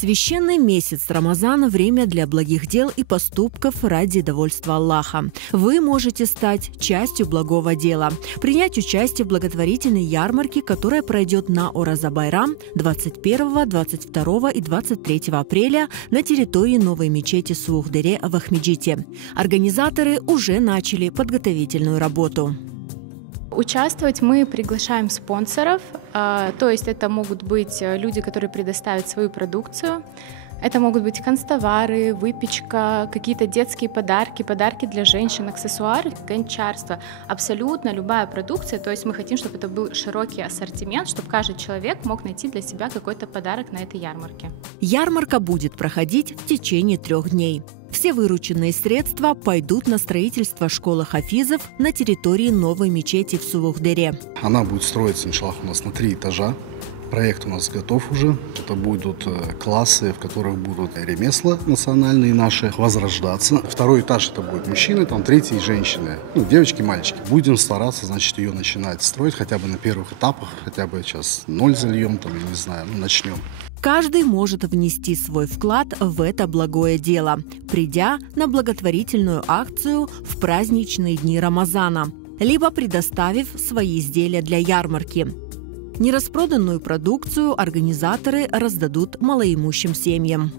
Священный месяц Рамазана – время для благих дел и поступков ради довольства Аллаха. Вы можете стать частью благого дела, принять участие в благотворительной ярмарке, которая пройдет на Ораза-Байрам 21, 22 и 23 апреля на территории новой мечети Суухдере в Ахмеджите. Организаторы уже начали подготовительную работу. Участвовать мы приглашаем спонсоров, то есть это могут быть люди, которые предоставят свою продукцию. Это могут быть канцтовары, выпечка, какие-то детские подарки, подарки для женщин, аксессуары, гончарство. Абсолютно любая продукция. То есть мы хотим, чтобы это был широкий ассортимент, чтобы каждый человек мог найти для себя какой-то подарок на этой ярмарке. Ярмарка будет проходить в течение 3 дней. Все вырученные средства пойдут на строительство школы хафизов на территории новой мечети в Суухдере. Она будет строиться, иншаллах, у нас на 3 этажа. Проект у нас готов уже. Это будут классы, в которых будут ремесла национальные наши возрождаться. 2-й этаж это будут мужчины, там 3-й женщины. Девочки, мальчики. Будем стараться, значит, ее начинать строить хотя бы на первых этапах. Хотя бы сейчас 0 зальем, там, я не знаю, начнем. Каждый может внести свой вклад в это благое дело, придя на благотворительную акцию в праздничные дни Рамазана, либо предоставив свои изделия для ярмарки. Нераспроданную продукцию организаторы раздадут малоимущим семьям.